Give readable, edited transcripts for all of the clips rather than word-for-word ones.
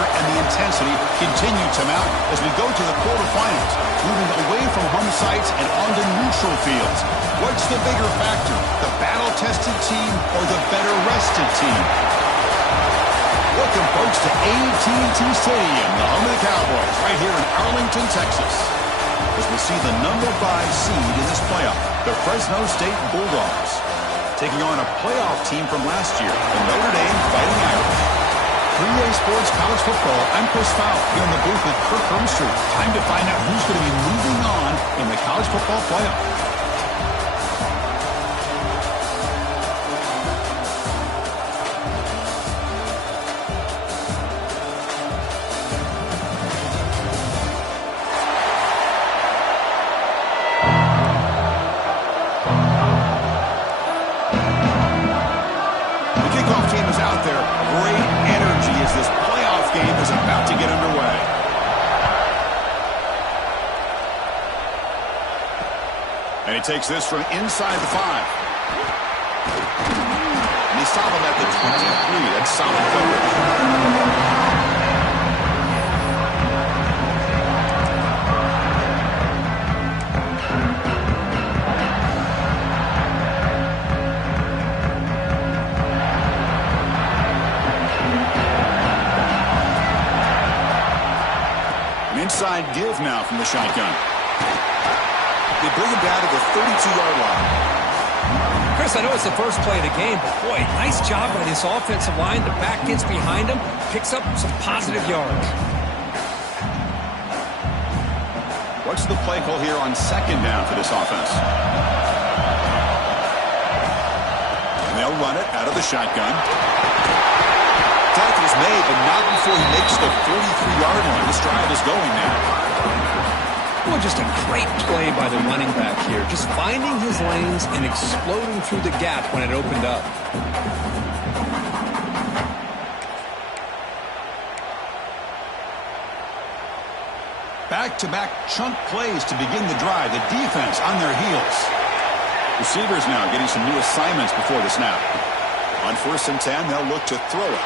pressure and the intensity continue to mount as we go to the quarterfinals, moving away from home sites and onto neutral fields. What's the bigger factor, the battle-tested team or the better-rested team? Welcome, folks, to AT&T Stadium, the home of the Cowboys, right here in Arlington, Texas, as we see the number 5 seed in this playoff, the Fresno State Bulldogs, taking on a playoff team from last year, the Notre Dame Fighting Irish. 3A Sports College Football, I'm Chris Fowle, here in the booth with Kirk Hermstreet. Time to find out who's going to be moving on in the college football playoff. And he takes this from inside the 5. And he stopped him at the 23. That's solid coverage. An inside give now from the shotgun. They bring him down to the 32-yard line. Chris, I know it's the first play of the game, but boy, nice job by this offensive line. The back gets behind him, picks up some positive yards. What's the play call here on second down for this offense? And they'll run it out of the shotgun. Tackle is made, but not before he makes the 43-yard line. This drive is going now. Well, just a great play by the running back here. Just finding his lanes and exploding through the gap when it opened up. Back-to-back chunk plays to begin the drive. The defense on their heels. Receivers now getting some new assignments before the snap. On 1st and 10, they'll look to throw it.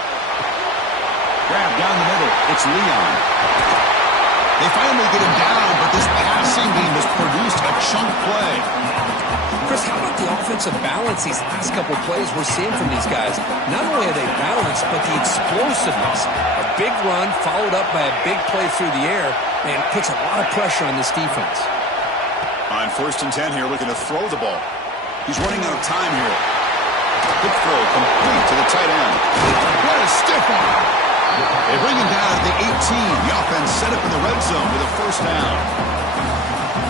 Grab down the middle. It's Leon. They finally get him down, but this passing game has produced a chunk play. Chris, how about the offensive balance these last couple plays we're seeing from these guys? Not only are they balanced, but the explosiveness. A big run followed up by a big play through the air, and puts a lot of pressure on this defense. On 1st and 10 here, looking to throw the ball. He's running out of time here. Good throw, complete to the tight end. What a stiff arm! They bring him down at the 18. The offense set up in the red zone with a 1st down.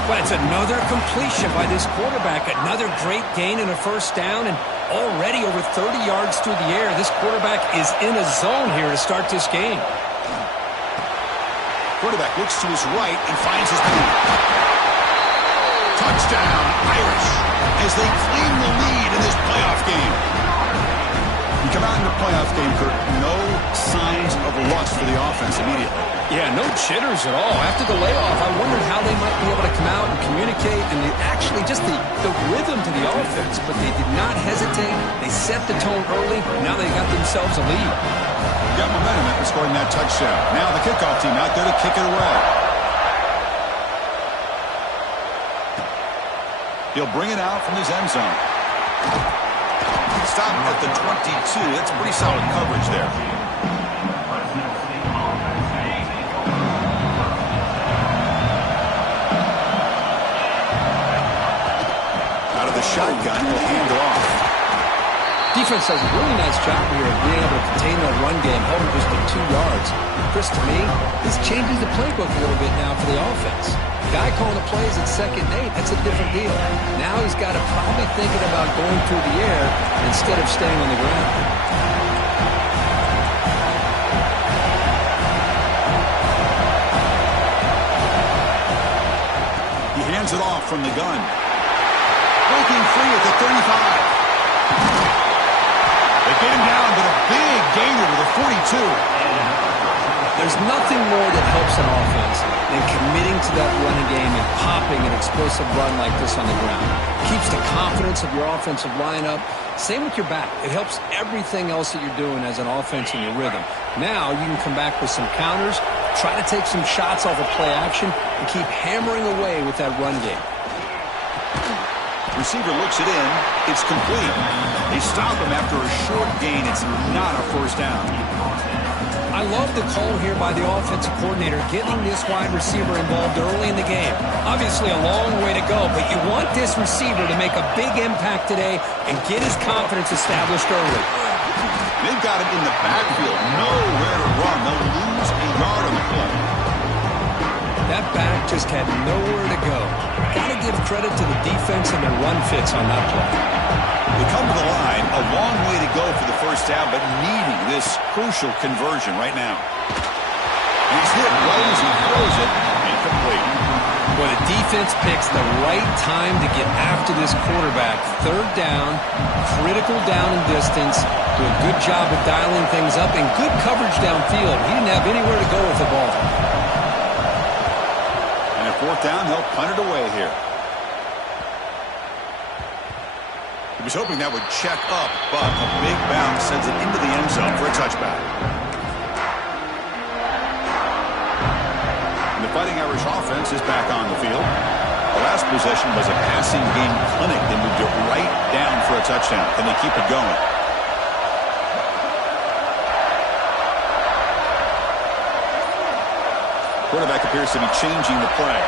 But it's another completion by this quarterback. Another great gain and a 1st down, and already over 30 yards through the air. This quarterback is in a zone here to start this game. Quarterback looks to his right and finds his man. Touchdown, Irish, as they claim the lead in this playoff game. You come out in the playoff game, Kurt, no signs of lust for the offense immediately. Yeah, no jitters at all. After the layoff, I wondered how they might be able to come out and communicate and actually just the rhythm to the offense. But they did not hesitate. They set the tone early. Now they got themselves a lead. Got momentum after scoring that touchdown. Now the kickoff team out there to kick it away. He'll bring it out from his end zone. Stop at the 22. That's pretty solid coverage there. Out of the shotgun, he'll hand it off. Defense does a really nice job here of being able to contain that run game, held him just to 2 yards. Chris, to me, this changes the playbook a little bit now for the offense. The guy calling the plays at 2nd and 8, that's a different deal. Now he's got to probably thinking about going through the air instead of staying on the ground. He hands it off from the gun. Breaking free at the 35. They get him down, but a big gainer to the 42. There's nothing more that helps an offense and committing to that running game and popping an explosive run like this on the ground. Keeps the confidence of your offensive lineup. Same with your back. It helps everything else that you're doing as an offense in your rhythm. Now you can come back with some counters, try to take some shots off of play action, and keep hammering away with that run game. Receiver looks it in. It's complete. They stop him after a short gain. It's not a first down. I love the call here by the offensive coordinator, getting this wide receiver involved early in the game. Obviously a long way to go, but you want this receiver to make a big impact today and get his confidence established early. They've got him in the backfield. Nowhere to run. They'll lose a yard on the play. That back just had nowhere to go. Got to give credit to the defense and their run fits on that play. They come to the line, a long way to go for the first down, but needing this crucial conversion right now. He's hit right as he throws it, incomplete. Well, the defense picks the right time to get after this quarterback. Third down, critical down and distance. Do a good job of dialing things up and good coverage downfield. He didn't have anywhere to go with the ball. And at fourth down, they'll punt it away here. He was hoping that would check up, but a big bounce sends it into the end zone for a touchback. And the Fighting Irish offense is back on the field. The last possession was a passing game clinic. They moved it right down for a touchdown. Can they keep it going? Quarterback appears to be changing the play.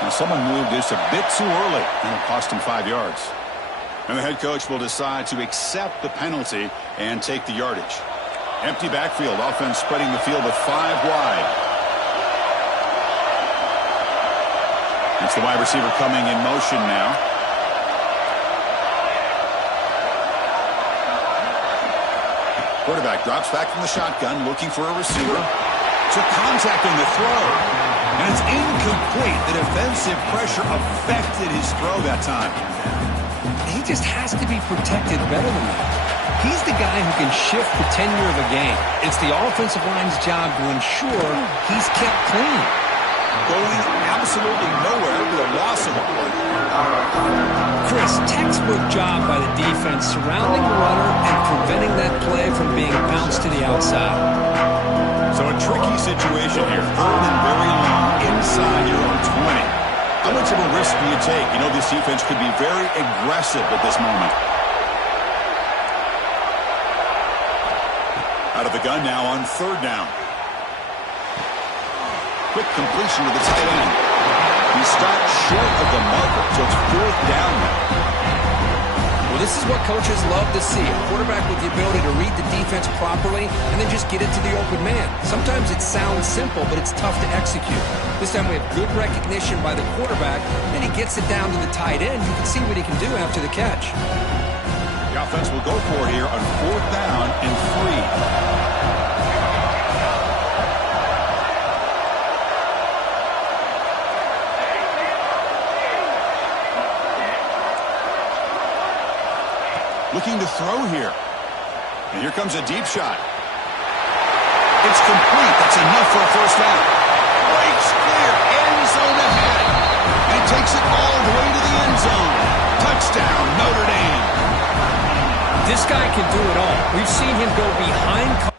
And someone moved this a bit too early, and it cost him 5 yards. And the head coach will decide to accept the penalty and take the yardage. Empty backfield, offense spreading the field with 5 wide. It's the wide receiver coming in motion now. Quarterback drops back from the shotgun, looking for a receiver. Took contact on the throw. And it's incomplete. The defensive pressure affected his throw that time. He just has to be protected better than that. He's the guy who can shift the tenure of a game. It's the offensive line's job to ensure he's kept clean. Going absolutely nowhere with a loss of a play. Chris, textbook job by the defense surrounding the runner and preventing that play from being bounced to the outside. So a tricky situation here. Third and very long inside your own 20. How much of a risk do you take? You know, this defense could be very aggressive at this moment. Out of the gun now on third down. Quick completion to the tight end. He stopped short of the marker, so it's fourth down now. Well, this is what coaches love to see. A quarterback with the ability to read the defense properly and then just get it to the open man. Sometimes it sounds simple, but it's tough to execute. This time we have good recognition by the quarterback, and he gets it down to the tight end. You can see what he can do after the catch. The offense will go for it here on fourth down and 3. Looking to throw here. And here comes a deep shot. It's complete. That's enough for a first down. Breaks clear. End zone ahead. And he takes it all the way to the end zone. Touchdown, Notre Dame. This guy can do it all. We've seen him go behind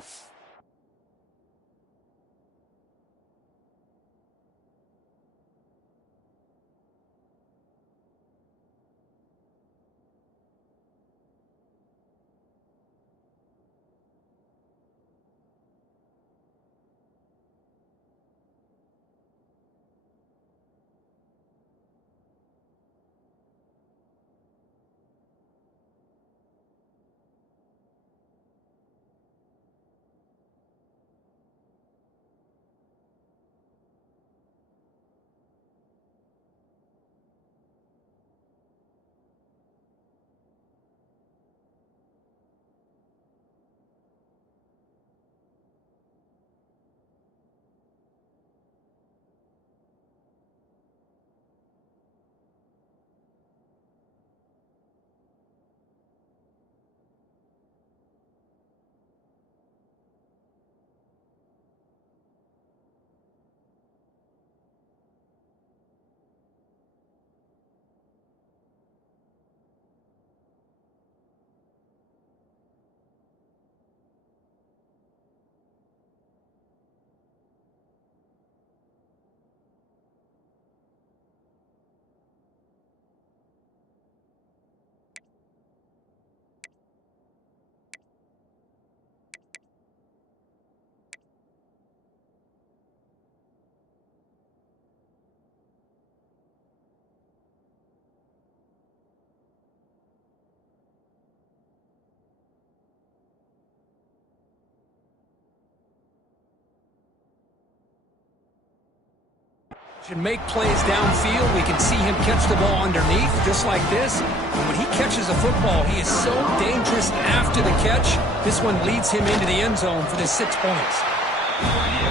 Should make plays downfield. We can see him catch the ball underneath, just like this. And when he catches a football, he is so dangerous after the catch. This one leads him into the end zone for the 6 points.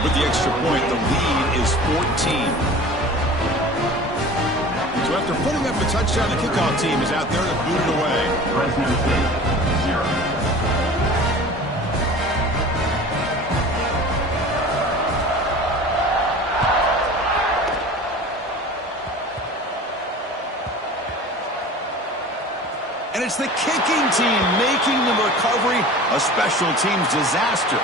With the extra point, the lead is 14. So after putting up a touchdown, the kickoff team is out there to boot it away. Fresno State, 0. And it's the kicking team making the recovery a special teams disaster.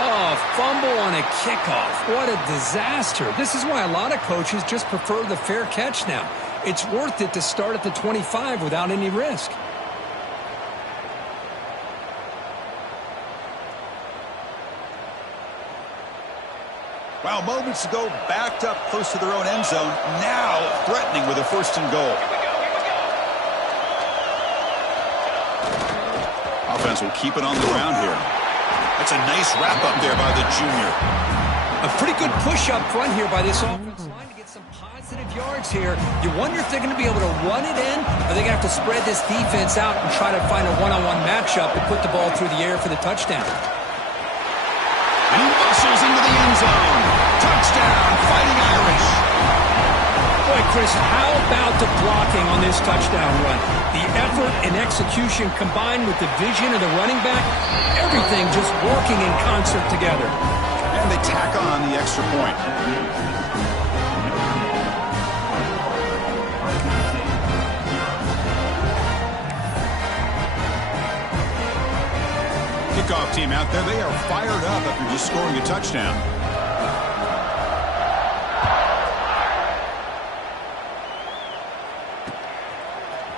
Oh, fumble on a kickoff. What a disaster. This is why a lot of coaches just prefer the fair catch now. It's worth it to start at the 25 without any risk. Wow, moments ago, backed up close to their own end zone, now threatening with a 1st and goal. Offense will keep it on the ground here. That's a nice wrap up there by the junior. A pretty good push up front here by this offensive line to get some positive yards here. You wonder if they're going to be able to run it in, or they're going to have to spread this defense out and try to find a one-on-one matchup and put the ball through the air for the touchdown. And he muscles into the end zone. Touchdown, Fighting Irish. Boy, Chris, how about the blocking on this touchdown run? The effort and execution combined with the vision of the running back, everything just working in concert together. And they tack on the extra point. Kickoff team out there, they are fired up after just scoring a touchdown.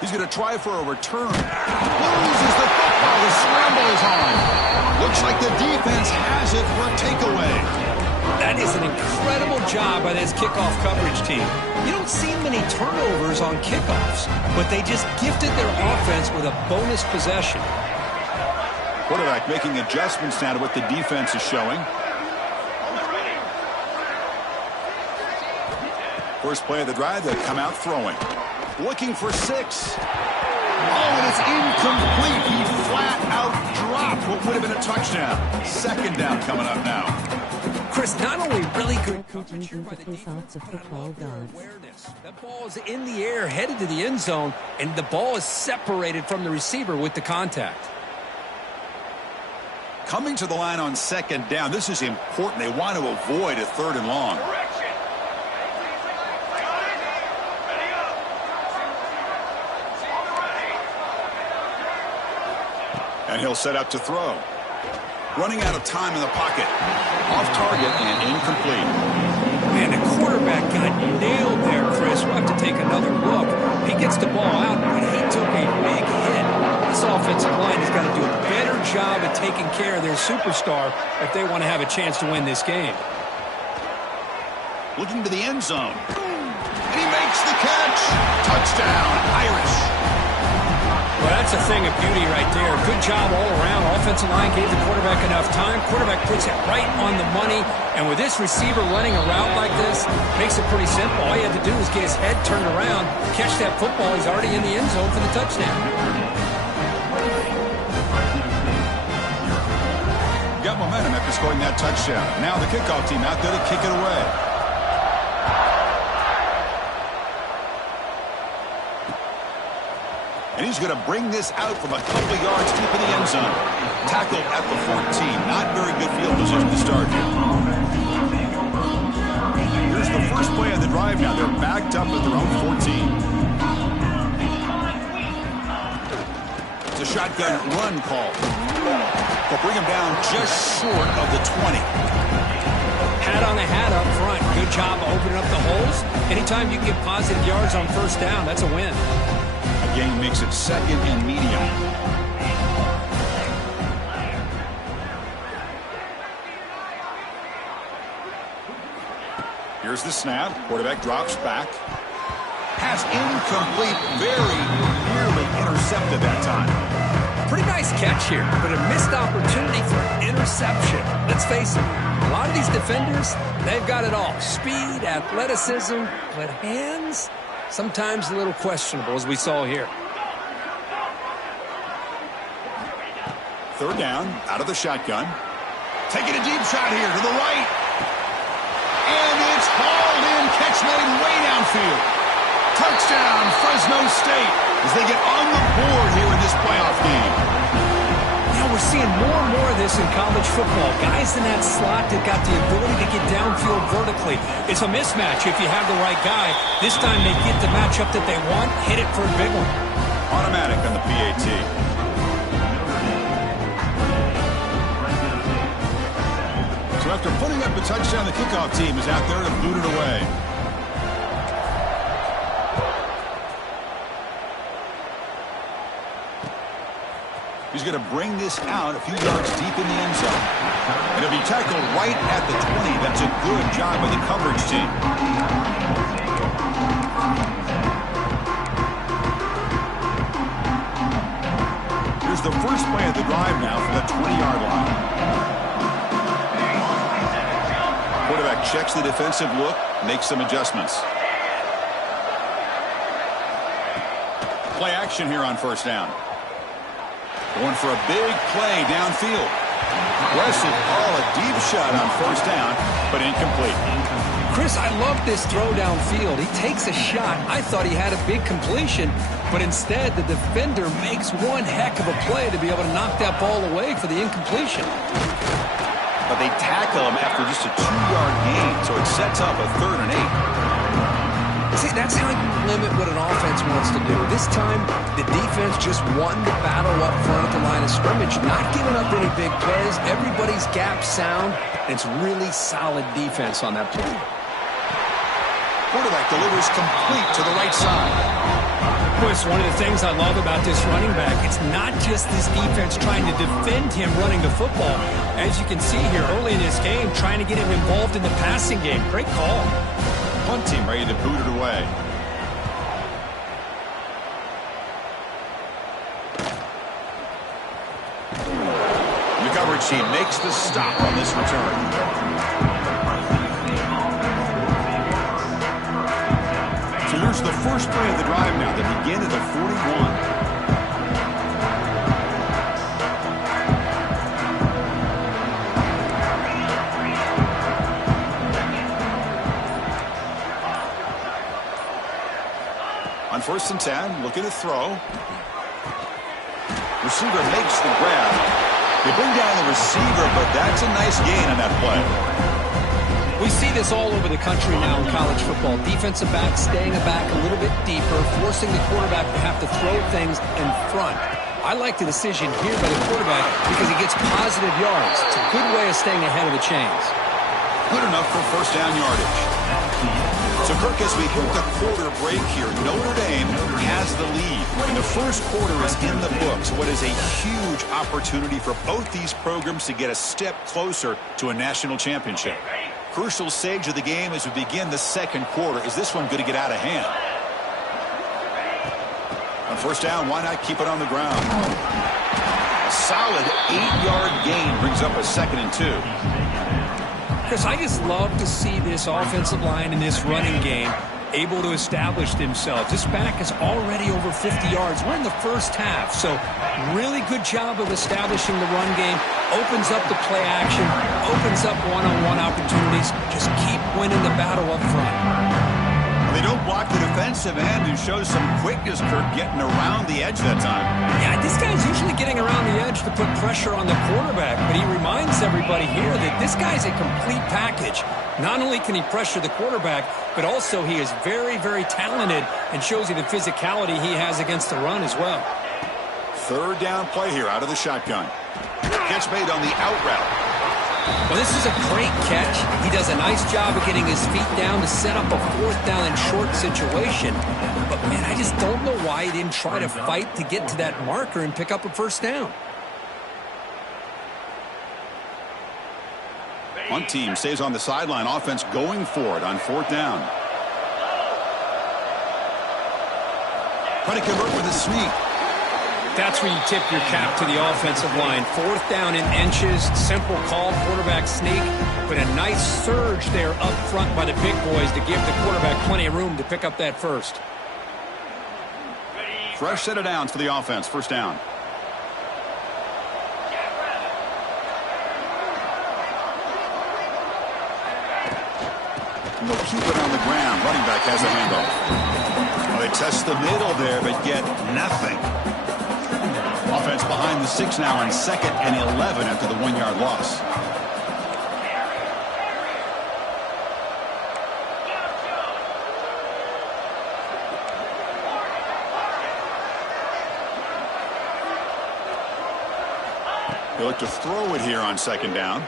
He's going to try for a return. Loses the football. The scramble is on. Looks like the defense has it for a takeaway. That is an incredible job by this kickoff coverage team. You don't see many turnovers on kickoffs, but they just gifted their offense with a bonus possession. Quarterback making adjustments now to what the defense is showing. First play of the drive, they come out throwing. Looking for 6. Oh, and it's incomplete. He flat out dropped what would have been a touchdown. 2nd down coming up now. Chris, not only really good coverage Teaching the thoughts of football gods. awareness. That ball is in the air, headed to the end zone, and the ball is separated from the receiver with the contact. Coming to the line on 2nd down. This is important. They want to avoid a 3rd and long. And he'll set up to throw. Running out of time in the pocket. Off target and incomplete. Man, the quarterback got nailed there, Chris. We'll have to take another look. He gets the ball out, but he took a big hit. This offensive line has got to do a better job at taking care of their superstar if they want to have a chance to win this game. Looking to the end zone. And he makes the catch. Touchdown, Irish. Well, that's a thing of beauty right there. Good job all around. Offensive line gave the quarterback enough time. Quarterback puts it right on the money. And with this receiver running a route like this, makes it pretty simple. All he had to do was get his head turned around, catch that football. He's already in the end zone for the touchdown. Got momentum after scoring that touchdown. Now the kickoff team out there to kick it away. And he's going to bring this out from a couple of yards deep in the end zone. Tackled at the 14. Not very good field position to start. Here's the first play of the drive now. They're backed up at their own 14. It's a shotgun run call. They'll bring him down just short of the 20. Hat on a hat up front. Good job opening up the holes. Anytime you can get positive yards on 1st down, that's a win. Gain makes it 2nd and medium. Here's the snap. Quarterback drops back. Pass incomplete. Very nearly intercepted that time. Pretty nice catch here, but a missed opportunity for an interception. Let's face it, a lot of these defenders, they've got it all. Speed, athleticism, but hands, sometimes a little questionable, as we saw here. Third down, out of the shotgun. Taking a deep shot here to the right. And it's hauled in, catch made way downfield. Touchdown, Fresno State, as they get on the board here in this playoff game. You know, we're seeing more and more of this in college football. Guys in that slot that got the ability to get downfield vertically. It's a mismatch if you have the right guy. This time they get the matchup that they want, hit it for a big one. Automatic on the PAT. So after putting up a touchdown, the kickoff team is out there to boot it away. He's going to bring this out a few yards deep in the end zone. And he'll be tackled right at the 20. That's a good job by the coverage team. Here's the first play of the drive now from the 20-yard line. Quarterback checks the defensive look, makes some adjustments. Play action here on first down. Going for a big play downfield. Aggressive ball, a deep shot on first down, but incomplete. Chris, I love this throw downfield. He takes a shot. I thought he had a big completion, but instead the defender makes one heck of a play to be able to knock that ball away for the incompletion. But they tackle him after just a 2-yard gain, so it sets up a 3rd and 8. See, that's how you limit what an offense wants to do. This time, the defense just won the battle up front at the line of scrimmage, not giving up any big plays. Everybody's gap sound, and it's really solid defense on that play. Quarterback delivers complete to the right side. Chris, one of the things I love about this running back, it's not just this defense trying to defend him running the football. As you can see here early in this game, trying to get him involved in the passing game. Great call. Punt team ready to boot it away. The coverage team makes the stop on this return. So here's the first play of the drive now. They begin at the 41. On 1st and 10, looking to throw. Receiver makes the grab. They bring down the receiver, but that's a nice gain on that play. We see this all over the country now in college football. Defensive backs staying back a little bit deeper, forcing the quarterback to have to throw things in front. I like the decision here by the quarterback because he gets positive yards. It's a good way of staying ahead of the chains. Good enough for first down yardage. So, Kirk, as we hit the quarter break here, Notre Dame has the lead. And the first quarter is in the books. What is a huge opportunity for both these programs to get a step closer to a national championship. Crucial stage of the game as we begin the second quarter. Is this one going to get out of hand? On first down, why not keep it on the ground? A solid 8-yard gain brings up a 2nd and 2. Chris, I just love to see this offensive line in this running game able to establish themselves. This back is already over 50 yards. We're in the first half, so really good job of establishing the run game. Opens up the play action, opens up one-on-one opportunities. Just keep winning the battle up front. They don't block the defensive end, who shows some quickness, Kirk, getting around the edge that time. Yeah, this guy's usually getting around the edge to put pressure on the quarterback, but he reminds everybody here that this guy's a complete package. Not only can he pressure the quarterback, but also he is very, very talented and shows you the physicality he has against the run as well. 3rd down play here out of the shotgun. Catch made on the out route. Well, this is a great catch. He does a nice job of getting his feet down to set up a 4th down and short situation. But, man, I just don't know why he didn't try to fight to get to that marker and pick up a first down. One team stays on the sideline. Offense going for it on 4th down. Trying to convert with a sneak. That's where you tip your cap to the offensive line. 4th down in inches, simple call, quarterback sneak, but a nice surge there up front by the big boys to give the quarterback plenty of room to pick up that first. Fresh set of downs for the offense. First down. And they'll keep it on the ground. Running back has a handoff. Well, they test the middle there, but get nothing. Offense behind the 6 now on 2nd and 11 after the 1-yard loss. He'll look to throw it here on 2nd down.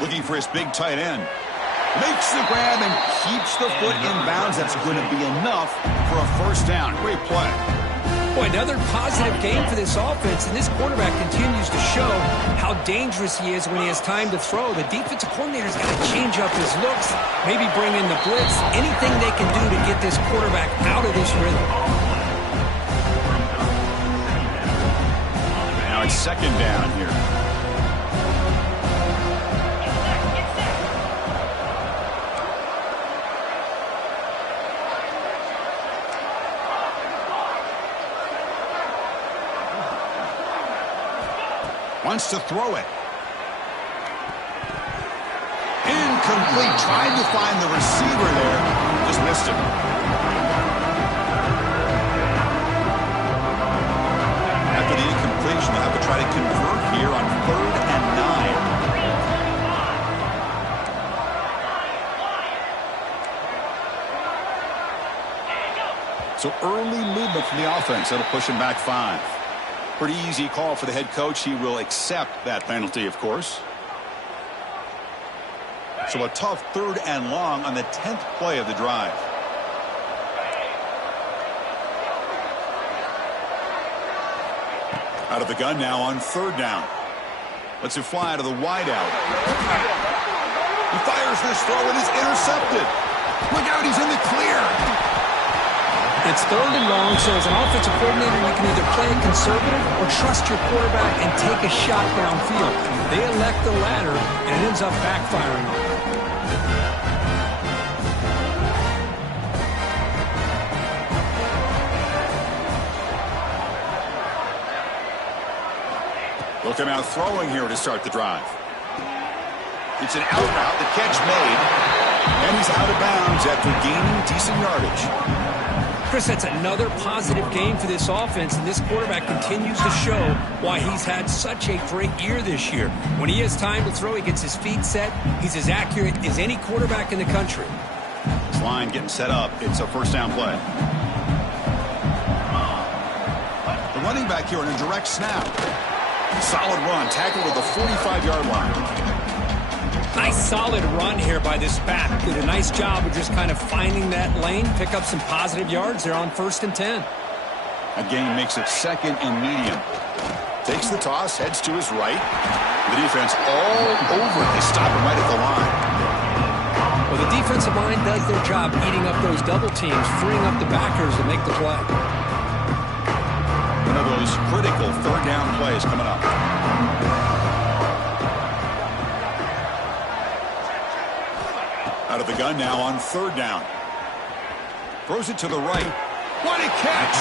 Looking for his big tight end. Makes the grab and keeps the foot in bounds. That's going to be enough for a first down. Great play. Boy, another positive game for this offense, and this quarterback continues to show how dangerous he is when he has time to throw. The defensive coordinator's got to change up his looks, maybe bring in the blitz, anything they can do to get this quarterback out of this rhythm. Now it's 2nd down here. Wants to throw it. Incomplete. Tried to find the receiver there. Just missed him. After the incompletion, they'll have to try to convert here on 3rd and 9. So early movement from the offense. That'll push him back 5. Pretty easy call for the head coach. He will accept that penalty, of course. So a tough 3rd and long on the 10th play of the drive. Out of the gun now on 3rd down. Lets it fly to the wideout. He fires this throw and is intercepted. Look out, he's in the clear. It's 3rd and long, so as an offensive coordinator, you can either play it conservative or trust your quarterback and take a shot downfield. They elect the latter, and it ends up backfiring on them. Looking out throwing here to start the drive. It's an out route, the catch made, and he's out of bounds after gaining decent yardage. Chris, that's another positive game for this offense, and this quarterback continues to show why he's had such a great year this year. When he has time to throw, he gets his feet set. He's as accurate as any quarterback in the country. This line getting set up. It's a first down play. The running back here on a direct snap. Solid run, tackled at the 45-yard line. Nice solid run here by this back. Did a nice job of just kind of finding that lane, pick up some positive yards there on 1st and 10. That gain makes it 2nd and medium. Takes the toss, heads to his right. The defense all over it. They stop him right at the line. Well, the defensive line does their job eating up those double teams, freeing up the backers to make the play. One of those critical 3rd down plays coming up. Out of the gun now on 3rd down. Throws it to the right. What a catch!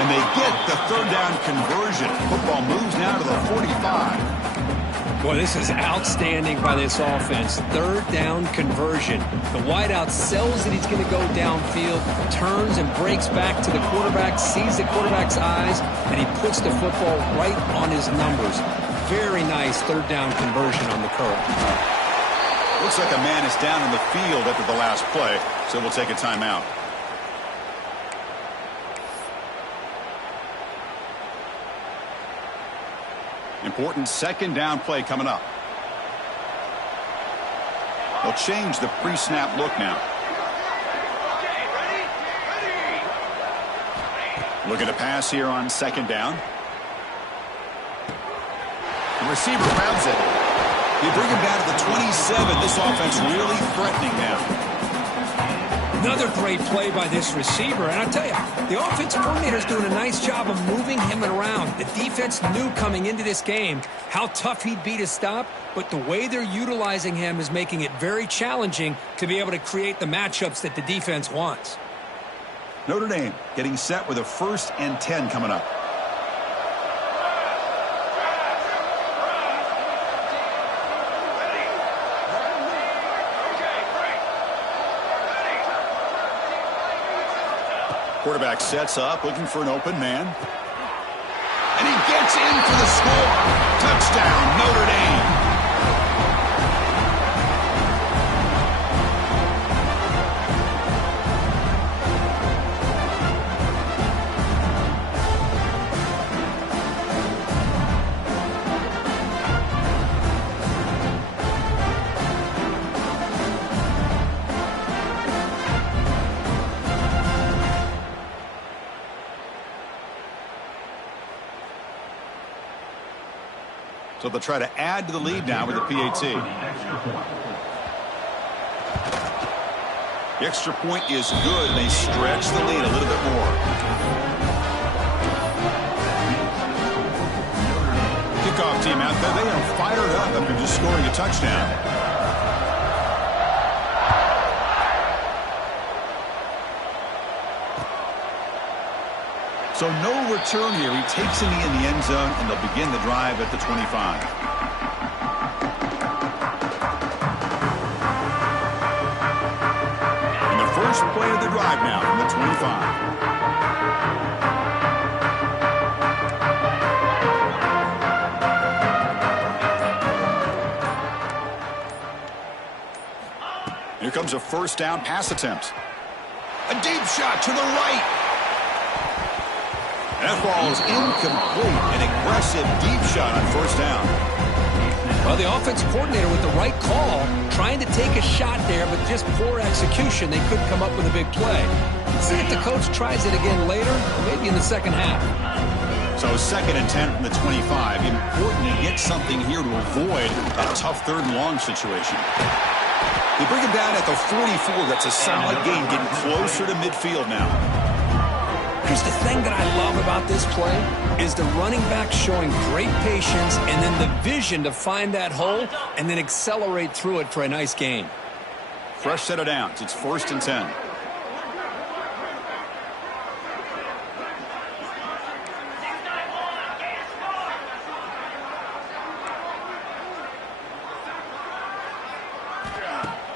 And they get the 3rd down conversion. Football moves now to the 45. Boy, this is outstanding by this offense. 3rd down conversion. The wideout sells that he's going to go downfield, turns and breaks back to the quarterback, sees the quarterback's eyes, and he puts the football right on his numbers. Very nice 3rd down conversion on the curl. Looks like a man is down in the field after the last play, so we'll take a timeout. Important 2nd down play coming up. They'll change the pre-snap look now. Looking to pass here on 2nd down. The receiver grabs it. You bring him down to the 27. This offense really threatening now. Another great play by this receiver. And I'll tell you, the offense coordinator's doing a nice job of moving him around. The defense knew coming into this game how tough he'd be to stop, but the way they're utilizing him is making it very challenging to be able to create the matchups that the defense wants. Notre Dame getting set with a 1st and 10 coming up. Quarterback sets up, looking for an open man. And he gets in for the score. Touchdown, Notre Dame. So they'll try to add to the lead now with the PAT. The extra point is good. They stretch the lead a little bit more. Kickoff team out there. They are fired up after just scoring a touchdown. So no return here. He takes in the end zone, and they'll begin the drive at the 25. And the first play of the drive now from the 25. Here comes a 1st down pass attempt. A deep shot to the right. That ball is incomplete. An aggressive deep shot on 1st down. Well, the offense coordinator with the right call, trying to take a shot there, but just poor execution. They couldn't come up with a big play. See if the coach tries it again later, or maybe in the second half. So 2nd and 10 from the 25. Important to get something here to avoid a tough 3rd and long situation. They bring him down at the 44. That's a solid gain, getting closer to midfield now. Here's the thing that I love about this play is the running back showing great patience and then the vision to find that hole and then accelerate through it for a nice gain. Fresh set of downs. It's 1st and 10.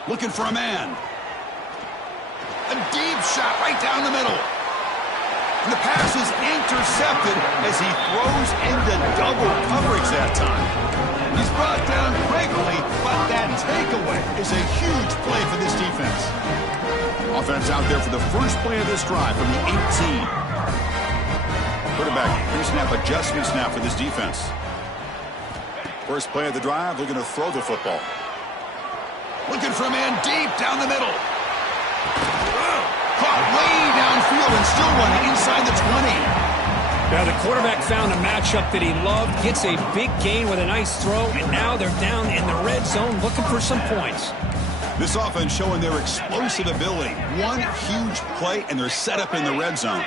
Looking for a man. A deep shot right down the middle. And the pass is intercepted as he throws into double coverage that time. He's brought down regularly, but that takeaway is a huge play for this defense. Offense out there for the first play of this drive from the 18. Quarterback pre-snap adjustments now for this defense. First play of the drive, looking to throw the football. Looking for a man deep down the middle. Caught way downfield and still running inside the 20. Now the quarterback found a matchup that he loved, gets a big gain with a nice throw, and now they're down in the red zone looking for some points. This offense showing their explosive ability. One huge play, and they're set up in the red zone.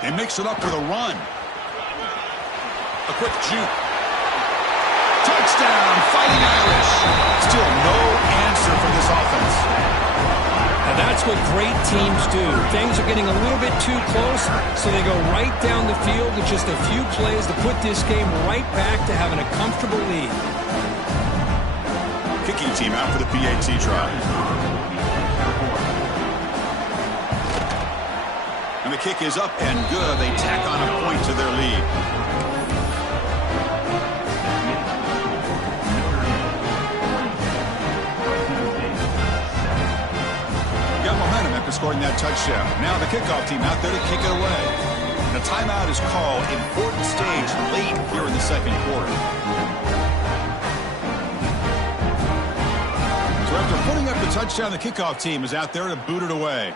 They mix it up with a run. A quick juke. Touchdown, Fighting Irish. Still no answer for this offense. Now that's what great teams do. Things are getting a little bit too close, so they go right down the field with just a few plays to put this game right back to having a comfortable lead. Kicking team out for the PAT try. And the kick is up and good. They tack on a point to their lead. Scoring that touchdown. Now the kickoff team out there to kick it away. The timeout is called. Important stage late here in the 2nd quarter. So after putting up the touchdown, the kickoff team is out there to boot it away.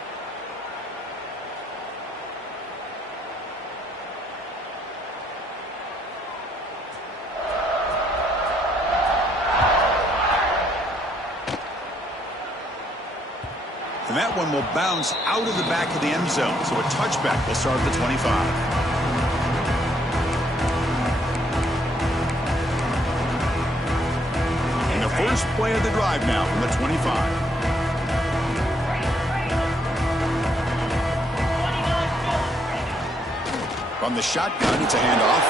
And that one will bounce out of the back of the end zone. So a touchback will start at the 25. And the first play of the drive now from the 25. From the shotgun, it's a handoff.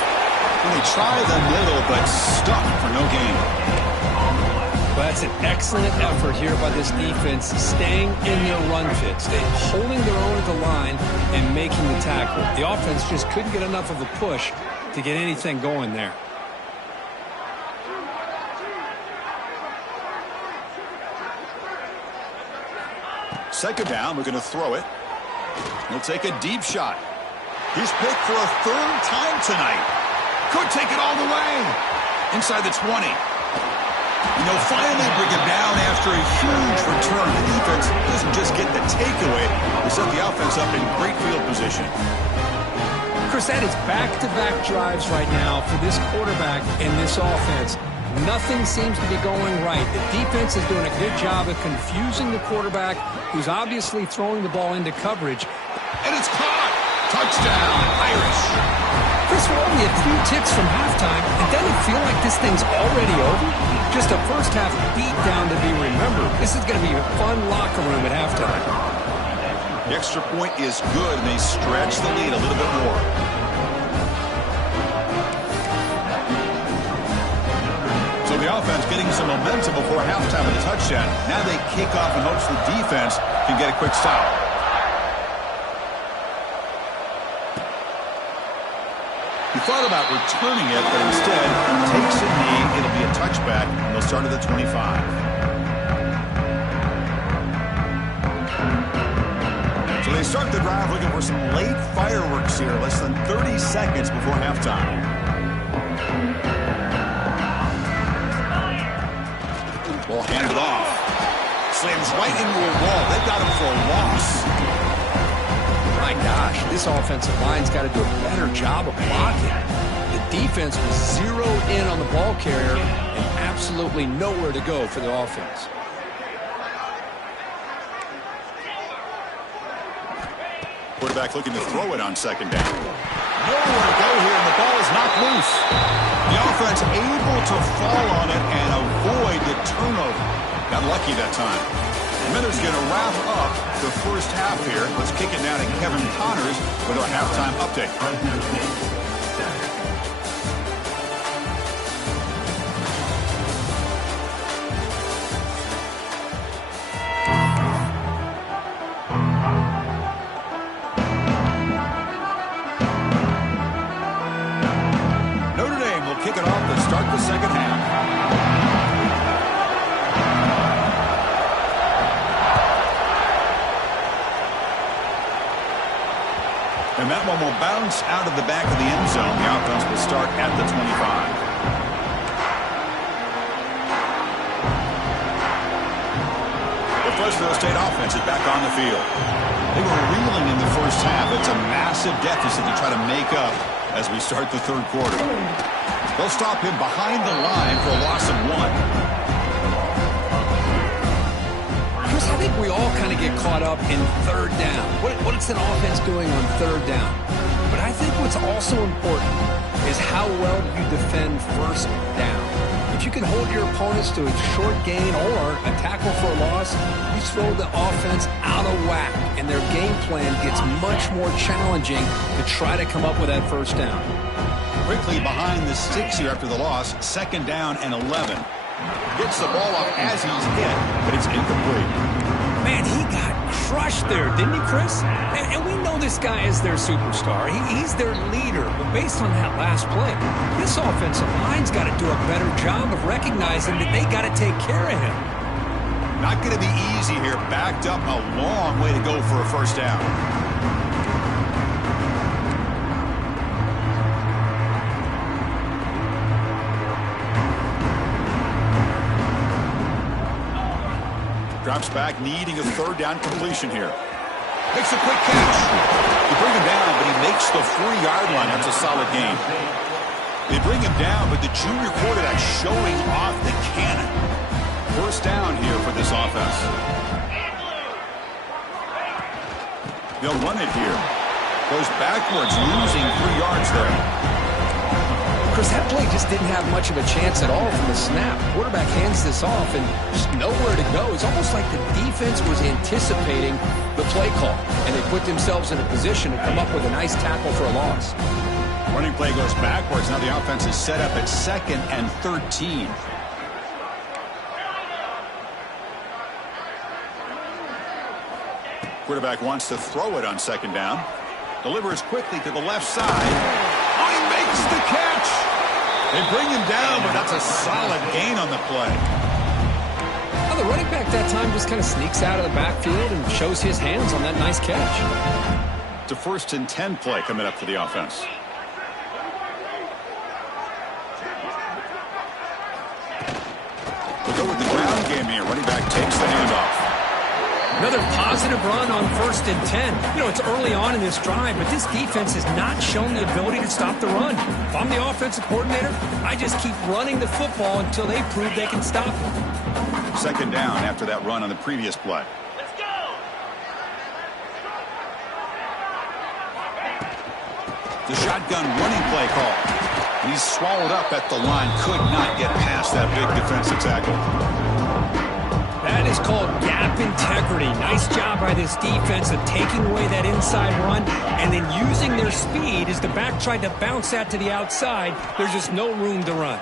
And they try the middle, but stuck for no gain. Well, that's an excellent effort here by this defense, staying in their run fit, holding their own at the line and making the tackle. The offense just couldn't get enough of a push to get anything going there. Second down, we're going to throw it. He'll take a deep shot. He's picked for a third time tonight. Could take it all the way. Inside the 20. And they'll finally bring him down after a huge return. The defense doesn't just get the takeaway. They set the offense up in great field position. Chris, that is back-to-back drives right now for this quarterback and this offense. Nothing seems to be going right. The defense is doing a good job of confusing the quarterback, who's obviously throwing the ball into coverage. And it's caught. Touchdown, Irish. Chris, we're only a few ticks from halftime. It doesn't feel like this thing's already over. Just a first-half beatdown to be remembered. This is going to be a fun locker room at halftime. The extra point is good, and they stretch the lead a little bit more. So the offense getting some momentum before halftime with a touchdown. Now they kick off in hopes the defense can get a quick stop. He thought about returning it, but instead takes a knee. It'll be a touchback, and they'll start at the 25. So they start the drive looking for some late fireworks here, less than 30 seconds before halftime. Ball handed off. Slams right into a wall. They got him for a loss. My gosh, this offensive line's got to do a better job of blocking. The defense was zeroed in on the ball carrier and absolutely nowhere to go for the offense. Quarterback looking to throw it on second down. Nowhere to go here, and the ball is knocked loose. The offense able to fall on it and avoid the turnover. Got lucky that time. And then there's going to wrap up the first half here. Let's kick it now to Kevin Connors with our halftime update. Notre Dame will kick it off to start the second half. And that one will bounce out of the back of the end zone. The offense will start at the 25. The Fresno State offense is back on the field. They were reeling in the first half. It's a massive deficit to try to make up as we start the third quarter. They'll stop him behind the line for a loss of 1. Chris, I think we all kind of get caught up in third down. What's an offense doing on third down? But I think what's also important is how well you defend first down. If you can hold your opponents to a short gain or a tackle for a loss, you throw the offense out of whack, and their game plan gets much more challenging to try to come up with that first down. Quickly behind the sticks here after the loss, second down and 11. Gets the ball off as he's hit, but it's incomplete. Man, he got crushed there, didn't he, Chris? And we know this guy is their superstar. He's their leader. But based on that last play, this offensive line's got to do a better job of recognizing that they got to take care of him. Not going to be easy here. Backed up a long way to go for a first down. Drops back, needing a third down completion here. Makes a quick catch. They bring him down, but he makes the 4-yard line. That's a solid gain. They bring him down, but the junior quarterback showing off the cannon. First down here for this offense. They'll run it here. Goes backwards, losing 3 yards there. Chris, that play just didn't have much of a chance at all from the snap. Quarterback hands this off and just nowhere to go. It's almost like the defense was anticipating the play call, and they put themselves in a position to come up with a nice tackle for a loss. Running play goes backwards. Now the offense is set up at 2nd and 13. Quarterback wants to throw it on 2nd down. Delivers quickly to the left side. Oh, he makes the catch. They bring him down, but that's a solid gain on the play. Now the running back that time just kind of sneaks out of the backfield and shows his hands on that nice catch. It's a 1st and 10 play coming up for the offense. We'll go with the ground game here. Running back takes the handoff. Another positive run on 1st and 10. You know, it's early on in this drive, but this defense has not shown the ability to stop the run. If I'm the offensive coordinator, I just keep running the football until they prove they can stop it. 2nd down after that run on the previous play. Let's go! The shotgun running play call. He's swallowed up at the line. Could not get past that big defensive tackle. That is called gap integrity. Nice job by this defense of taking away that inside run and then using their speed as the back tried to bounce that to the outside. There's just no room to run.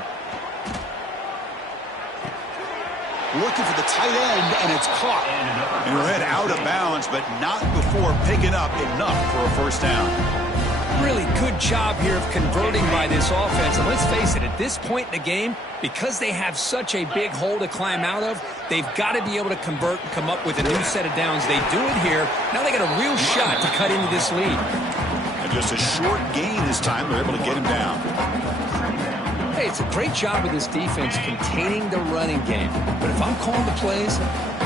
Looking for the tight end, and it's caught. And he'll head out of bounds, but not before picking up enough for a 1st down. Really good job here of converting by this offense. And let's face it, at this point in the game, because they have such a big hole to climb out of, they've got to be able to convert and come up with a new set of downs. They do it here. Now they got a real shot to cut into this lead. And just a short gain this time. They're able to get him down. Hey, it's a great job of this defense containing the running game. But if I'm calling the plays,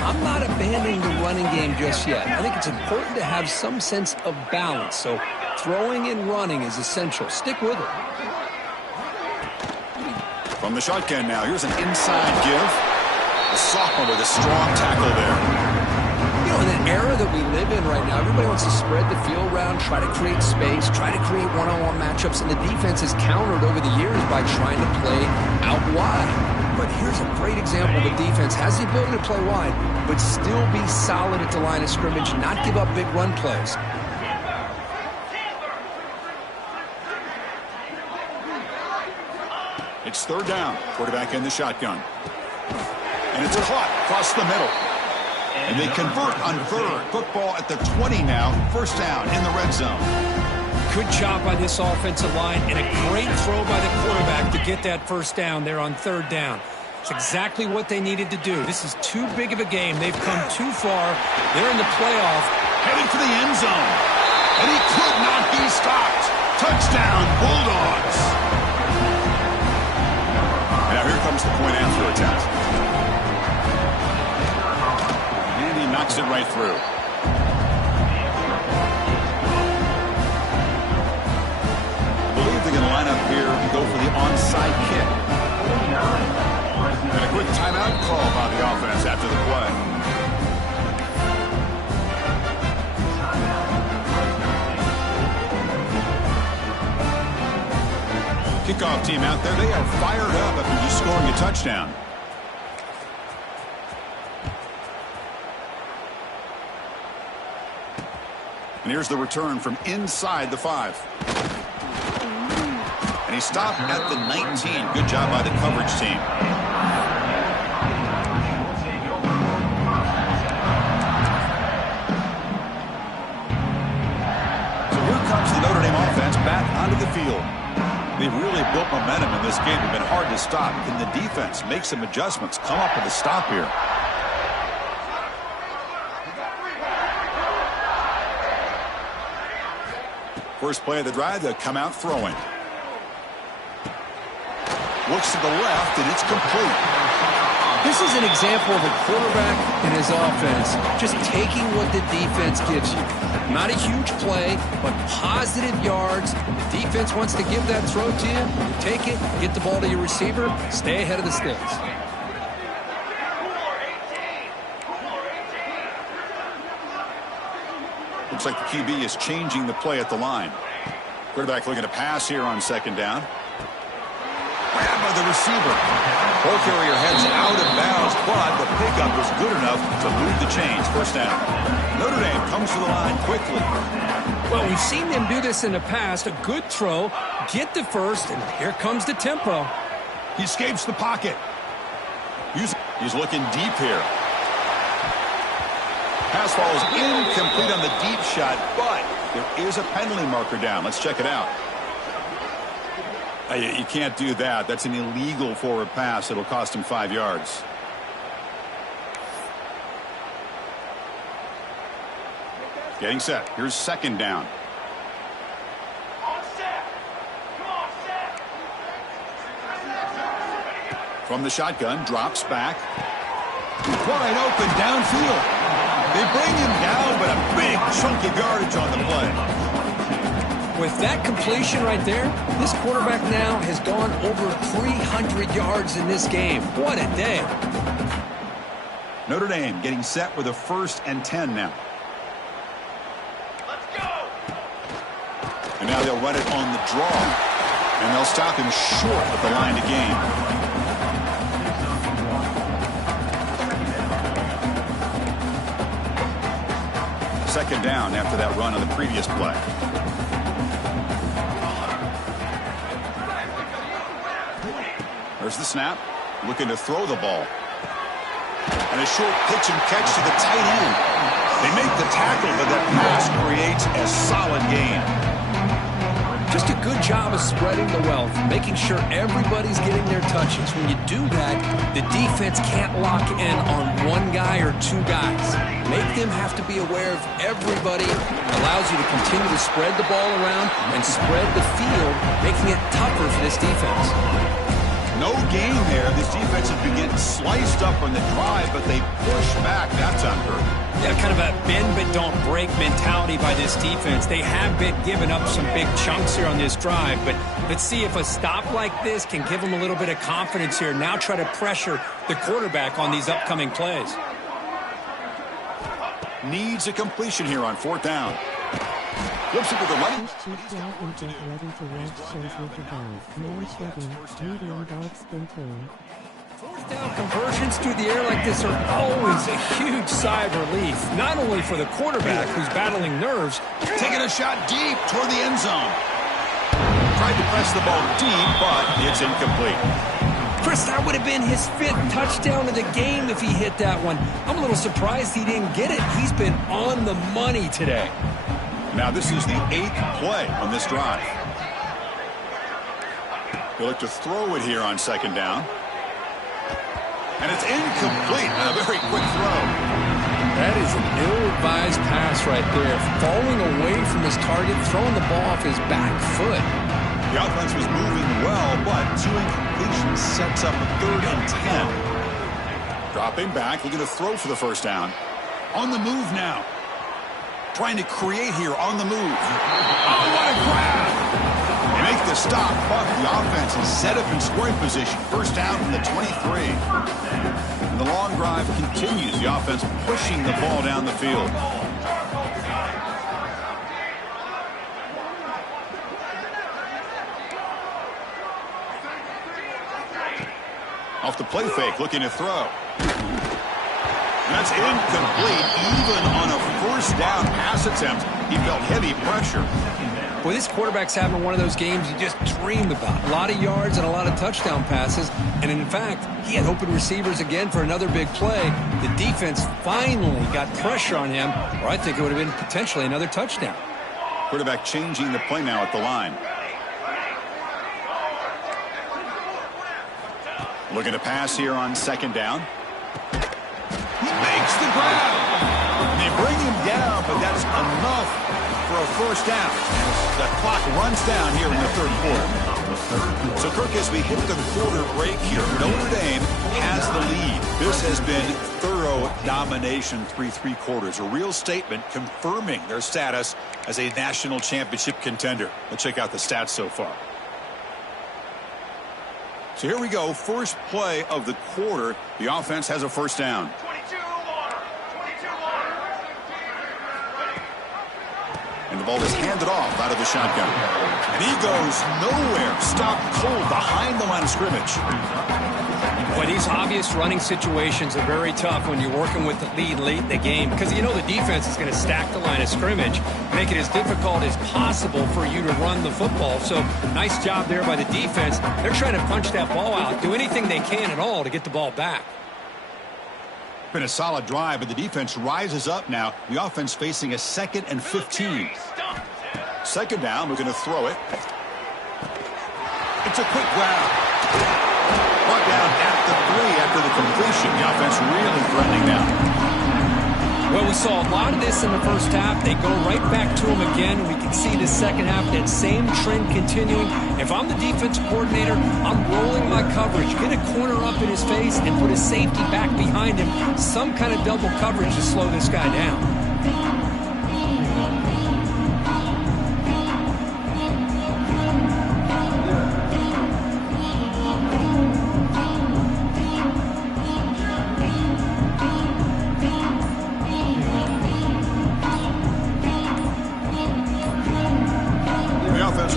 I'm not abandoning the running game just yet. I think it's important to have some sense of balance. So throwing and running is essential. Stick with it. From the shotgun now, here's an inside give. The sophomore with a strong tackle there. You know, in an era that we live in right now, everybody wants to spread the field around, try to create space, try to create one-on-one matchups, and the defense has countered over the years by trying to play out wide. But here's a great example. The defense has the ability to play wide, but still be solid at the line of scrimmage, not give up big run plays. It's 3rd down. Quarterback in the shotgun. And it's caught across the middle. And they convert on 3rd. Football at the 20 now. 1st down in the red zone. Good job by this offensive line and a great throw by the quarterback to get that 1st down there on 3rd down. It's exactly what they needed to do. This is too big of a game. They've come too far. They're in the playoff. Heading for the end zone. And he could not be stopped. Touchdown, Bulldogs. Now here comes the point after attack. And he knocks it right through. I believe they're going to line up here and go for the onside kick. And a quick timeout call by the offense after the play. Kickoff team out there, they are fired up after just scoring a touchdown. And here's the return from inside the 5. And he stopped at the 19. Good job by the coverage team. So here comes the Notre Dame offense back onto the field. They've really built momentum in this game. It's been hard to stop. Can the defense make some adjustments, come up with a stop here? First play of the drive, they'll come out throwing. Looks to the left, and it's complete. This is an example of a quarterback and his offense just taking what the defense gives you. Not a huge play, but positive yards. The defense wants to give that throw to you. You take it, get the ball to your receiver, stay ahead of the sticks. Looks like the QB is changing the play at the line. Quarterback looking to pass here on second down. Grabbed by the receiver. Ball carrier heads out of bounds, but the pickup is good enough to move the chains. First down. Notre Dame comes to the line quickly. Well, we've seen them do this in the past. A good throw, get the first, and here comes the tempo. He escapes the pocket. He's looking deep here. Pass falls incomplete on the deep shot, but there is a penalty marker down. Let's check it out. You can't do that. That's an illegal forward pass. It'll cost him 5 yards. Getting set. Here's second down. From the shotgun, drops back. Wide open downfield. They bring him down, but a big chunk of yardage on the play. With that completion right there, this quarterback now has gone over 300 yards in this game. What a day. Notre Dame getting set with a 1st and 10 now. Let's go. And now they'll run it on the draw. And they'll stop him short of the line to gain. Second down after that run on the previous play. There's the snap. Looking to throw the ball. And a short pitch and catch to the tight end. They make the tackle, but that pass creates a solid gain. Just a good job of spreading the wealth, making sure everybody's getting their touches. When you do that, the defense can't lock in on one guy or two guys. Make them have to be aware of everybody. Allows you to continue to spread the ball around and spread the field, making it tougher for this defense. No gain there. This defense has been getting sliced up on the drive, but they push back. That's on third. Yeah, kind of a bend but don't break mentality by this defense. They have been giving up some big chunks here on this drive, but let's see if a stop like this can give them a little bit of confidence here. Now try to pressure the quarterback on these upcoming plays. Needs a completion here on 4th down. Flips it to the right. Push too far and get ready to rush shows with the ball. Man shoving, medium dog spin turn. 4th down conversions through the air like this are always a huge sigh of relief, not only for the quarterback who's battling nerves. Taking a shot deep toward the end zone. Tried to press the ball deep, but it's incomplete. Chris, that would have been his 5th touchdown of the game if he hit that one. I'm a little surprised he didn't get it. He's been on the money today. Now this is the 8th play on this drive. They look to throw it here on second down. And it's incomplete. A very quick throw. That is an ill-advised pass right there. Falling away from his target, throwing the ball off his back foot. The offense was moving well, but 2 incompletions sets up a 3rd and 10. Dropping back, looking to throw for the first down. On the move now. Trying to create here on the move. Oh, what a grab! They make the stop, but the offense is set up in scoring position. First down from the 23. And the long drive continues. The offense pushing the ball down the field. Off the play fake, looking to throw. That's incomplete. Even on a first down pass attempt, he felt heavy pressure. Boy, this quarterback's having one of those games you just dream about. A lot of yards and a lot of touchdown passes. And in fact, he had open receivers again for another big play. The defense finally got pressure on him, or I think it would have been potentially another touchdown. Quarterback changing the play now at the line. Looking to pass here on second down. He makes the grab. They bring him down, but that's enough for a first down. The clock runs down here in the 3rd quarter. So, Kirk, as we hit the quarter break here, Notre Dame has the lead. This has been thorough domination through 3 quarters. A real statement confirming their status as a national championship contender. Let's check out the stats so far. So here we go. First play of the quarter. The offense has a first down. And the ball is handed off out of the shotgun. And he goes nowhere. Stopped cold behind the line of scrimmage. Well, these obvious running situations are very tough when you're working with the lead late in the game because you know the defense is going to stack the line of scrimmage, make it as difficult as possible for you to run the football. So nice job there by the defense. They're trying to punch that ball out, do anything they can at all to get the ball back. Been a solid drive, but the defense rises up now. The offense facing a 2nd and 15. Second down, we're going to throw it. It's a quick grab. Brought down at the 3 after the completion. The offense really threatening now. Well, we saw a lot of this in the first half. They go right back to him again. We can see the second half, that same trend continuing. If I'm the defense coordinator, I'm rolling my coverage. Get a corner up in his face and put his safety back behind him. Some kind of double coverage to slow this guy down.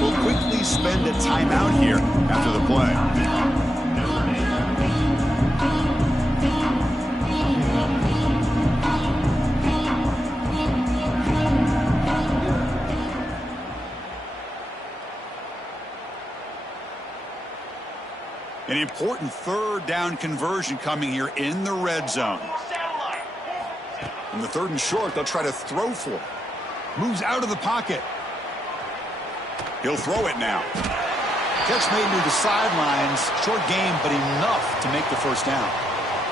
Will quickly spend a timeout here after the play. An important 3rd down conversion coming here in the red zone. In the 3rd and short, they'll try to throw for it. Moves out of the pocket. He'll throw it now. Catch made near the sidelines. Short game, but enough to make the first down.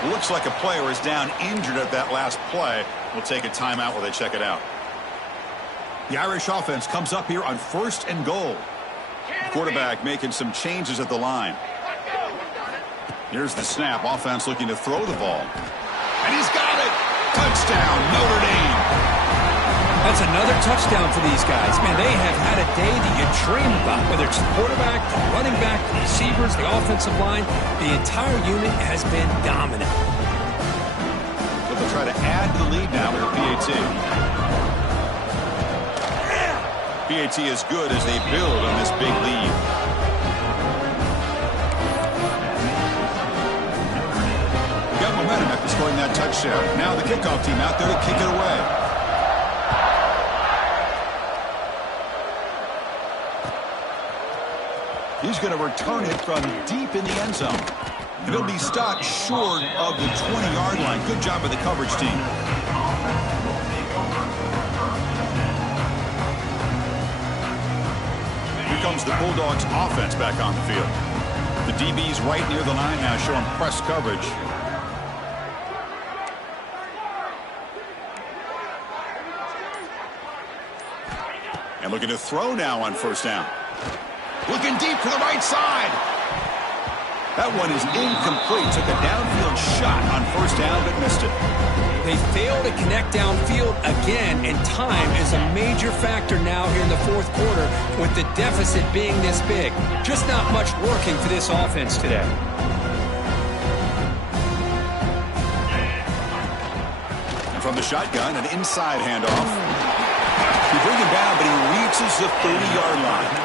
It looks like a player is down injured at that last play. We'll take a timeout while they check it out. The Irish offense comes up here on 1st and goal. The quarterback making some changes at the line. Here's the snap. Offense looking to throw the ball. And he's got it. Touchdown, Notre Dame. That's another touchdown for these guys. Man, they have had a day that you dream about, whether it's the quarterback, the running back, the receivers, the offensive line. The entire unit has been dominant. So they'll try to add to the lead now with PAT. PAT is good as they build on this big lead. We got momentum after scoring that touchdown. Now the kickoff team out there to kick it away. He's going to return it from deep in the end zone. And it'll be stopped short of the 20-yard line. Good job by the coverage team. Here comes the Bulldogs offense back on the field. The DB's right near the line now showing press coverage. And looking to throw now on 1st down. Looking deep to the right side. That one is incomplete. Took a downfield shot on 1st down, but missed it. They fail to connect downfield again, and time is a major factor now here in the 4th quarter with the deficit being this big. Just not much working for this offense today. And from the shotgun, an inside handoff. He brings him down, but he reaches the 30-yard line.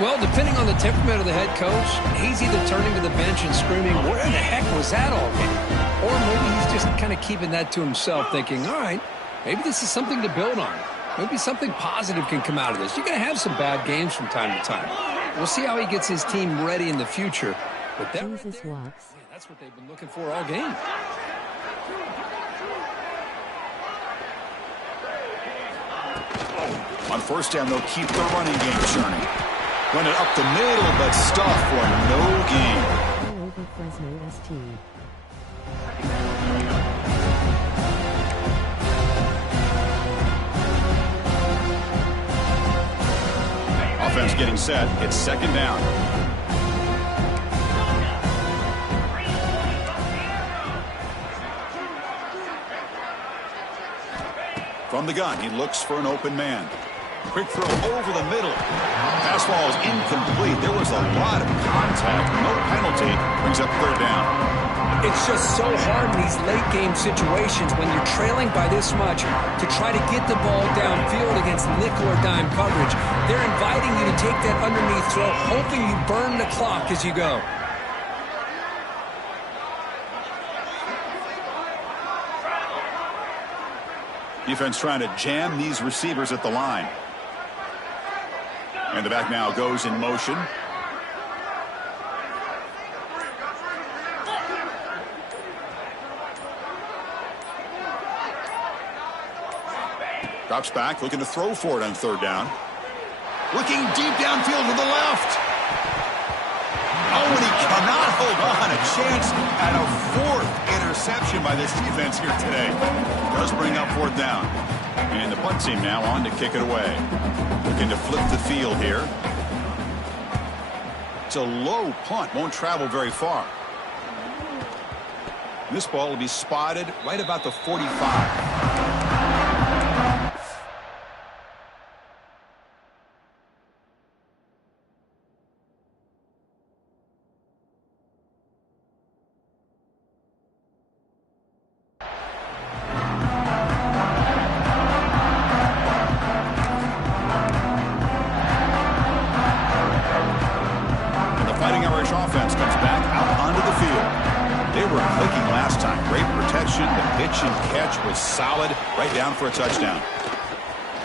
Well, depending on the temperament of the head coach, he's either turning to the bench and screaming, where in the heck was that all game? Or maybe he's just kind of keeping that to himself, thinking, all right, maybe this is something to build on. Maybe something positive can come out of this. You're going to have some bad games from time to time. We'll see how he gets his team ready in the future. But that right there, yeah, that's what they've been looking for all game. On 1st down, they'll keep the running game churning. Run it up the middle, but stuff for no gain. Over Fresno ST. Offense getting set. It's 2nd down. From the gun, he looks for an open man. Quick throw over the middle. Pass ball is incomplete. There was a lot of contact. No penalty. Brings up 3rd down. It's just so hard in these late game situations when you're trailing by this much to try to get the ball downfield against nickel or dime coverage. They're inviting you to take that underneath throw, hoping you burn the clock as you go. Defense trying to jam these receivers at the line. And the back now goes in motion. Drops back, looking to throw for it on third down. Looking deep downfield to the left. Oh, and he cannot hold on. A chance at a fourth interception by this defense here today. Does bring up fourth down. And the punt team now on to kick it away. Looking to flip the field here. It's a low punt. Won't travel very far. This ball will be spotted right about the 45. Solid, right down for a touchdown.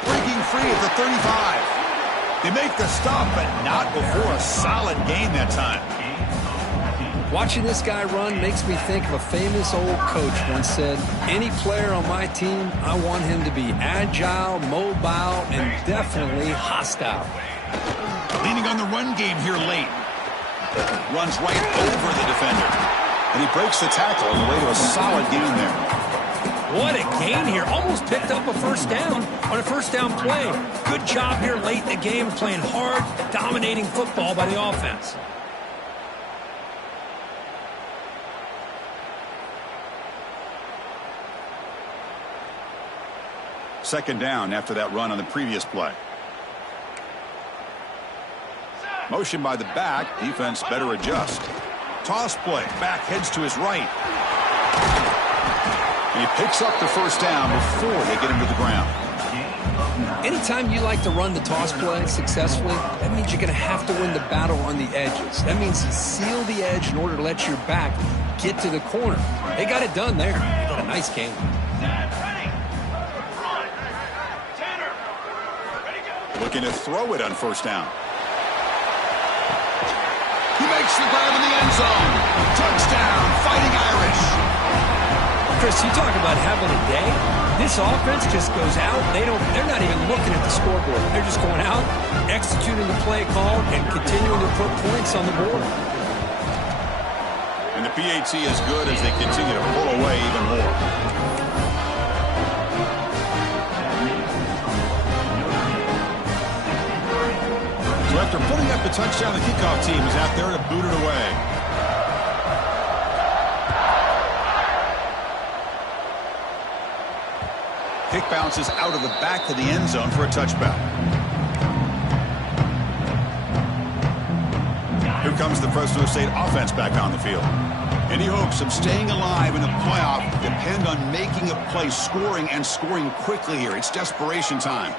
Breaking free at the 35. They make the stop, but not before a solid gain that time. Watching this guy run makes me think of a famous old coach once said, any player on my team, I want him to be agile, mobile, and definitely hostile. Leaning on the run game here late. Runs right over the defender. And he breaks the tackle on the way to a solid gain there. What a gain here. Almost picked up a first down on a first down play. Good job here late in the game, playing hard, dominating football by the offense. Second down after that run on the previous play. Motion by the back. Defense better adjust. Toss play. Back heads to his right. And he picks up the first down before they get him to the ground. Anytime you like to run the toss play successfully, that means you're going to have to win the battle on the edges. That means you seal the edge in order to let your back get to the corner. They got it done there. They got a nice game. Looking to throw it on first down. He makes the grab in the end zone. Touchdown, Fighting Irish. Chris, you talk about having a day. This offense just goes out. They're not even looking at the scoreboard. They're just going out, executing the play call, and continuing to put points on the board. And the PAT is good as they continue to pull away even more. So after putting up the touchdown, the kickoff team is out there to boot it away. Kick bounces out of the back of the end zone for a touchback. Here comes the Fresno State offense back on the field. Any hopes of staying alive in the playoff depend on making a play, scoring, and scoring quickly here. It's desperation time.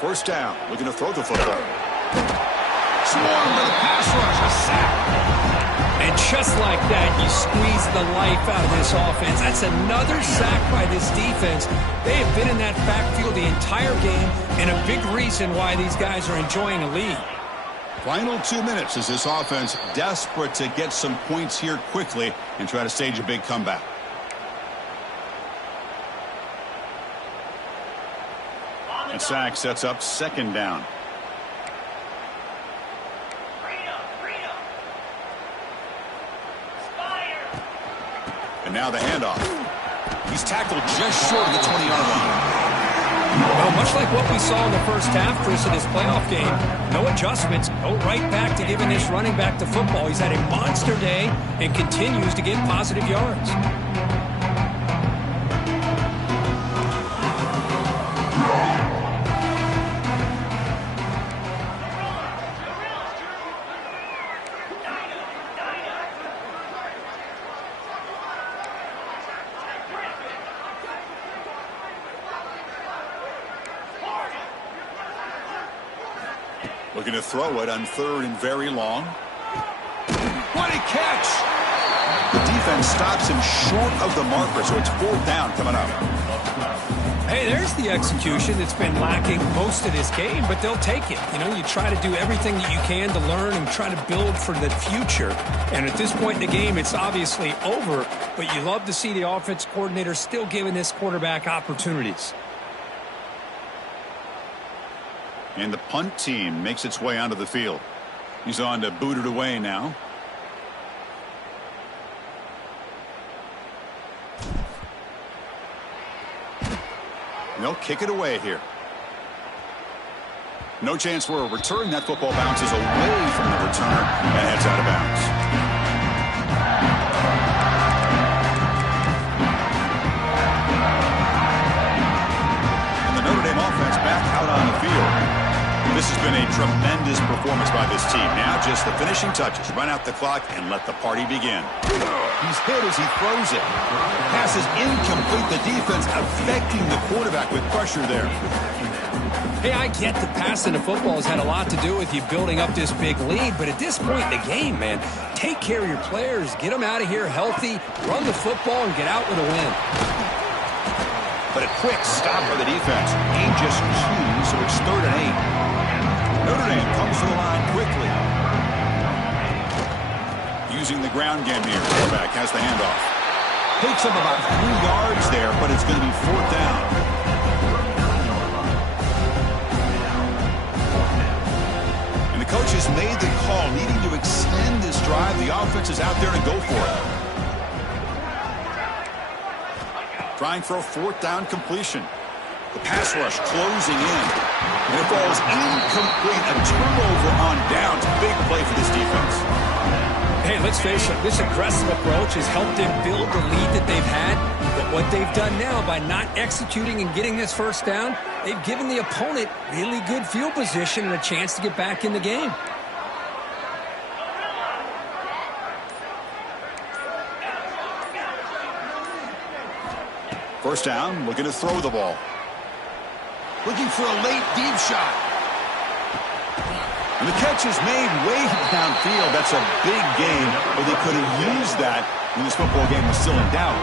First down, looking to throw the football. Swarmed with a pass rush, a sack. And just like that, you squeeze the life out of this offense. That's another sack by this defense. They have been in that backfield the entire game, and a big reason why these guys are enjoying a lead. Final 2 minutes as this offense desperate to get some points here quickly and try to stage a big comeback. And sack sets up second down. And now the handoff. He's tackled just short of the 20-yard line. Well, much like what we saw in the first half, Chris, of this playoff game, no adjustments, go right back to giving this running back the football. He's had a monster day and continues to get positive yards. Looking to throw it on 3rd and very long. What a catch! The defense stops him short of the marker, so it's 4th down coming up. Hey, there's the execution that's been lacking most of this game, but they'll take it. You know, you try to do everything that you can to learn and try to build for the future. And at this point in the game, it's obviously over, but you love to see the offense coordinator still giving this quarterback opportunities. And the punt team makes its way onto the field. He's on to boot it away now. They'll kick it away here. No chance for a return. That football bounces away from the returner and heads out of bounds. And the Notre Dame offense back out on the field. This has been a tremendous performance by this team. Now just the finishing touches. Run out the clock and let the party begin. He's hit as he throws it. Pass is incomplete. The defense affecting the quarterback with pressure there. Hey, I get that passing the football has had a lot to do with you building up this big lead, but at this point in the game, man, take care of your players. Get them out of here healthy, run the football, and get out with a win. But a quick stop by the defense. Gain just 2, so it's 3rd and 8. Notre Dame comes to the line quickly. Using the ground game here. Quarterback has the handoff. Takes him about 3 yards there, but it's going to be 4th down. And the coach has made the call, needing to extend this drive. The offense is out there to go for it. Trying for a 4th down completion. The pass rush closing in. And it falls incomplete. A turnover on downs. Big play for this defense. Hey, let's face it, this aggressive approach has helped them build the lead that they've had. But what they've done now by not executing and getting this 1st down, they've given the opponent really good field position and a chance to get back in the game. First down, looking to throw the ball. Looking for a late deep shot. And the catch is made way downfield. That's a big gain, but they could have used that when this football game was still in doubt.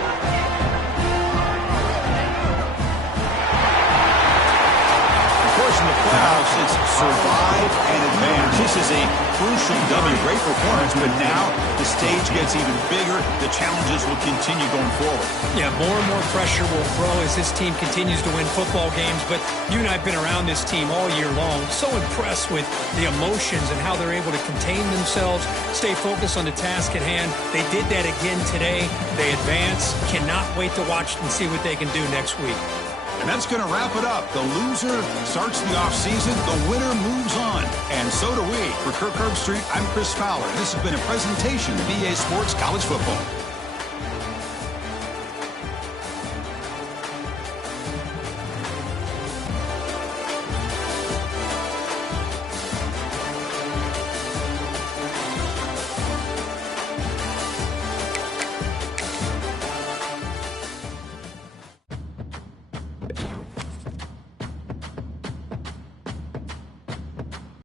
Of course, in the playoffs, it's survive and advance. This is a crucial W. Great performance, but now the stage gets even bigger. The challenges will continue going forward. Yeah, more and more pressure will grow as this team continues to win football games, but you and I have been around this team all year long. So impressed with the emotions and how they're able to contain themselves, stay focused on the task at hand. They did that again today. They advance. Cannot wait to watch and see what they can do next week. And that's going to wrap it up. The loser starts the offseason. The winner moves on. And so do we. For Kirk Herbstreit, I'm Chris Fowler. This has been a presentation of EA Sports College Football.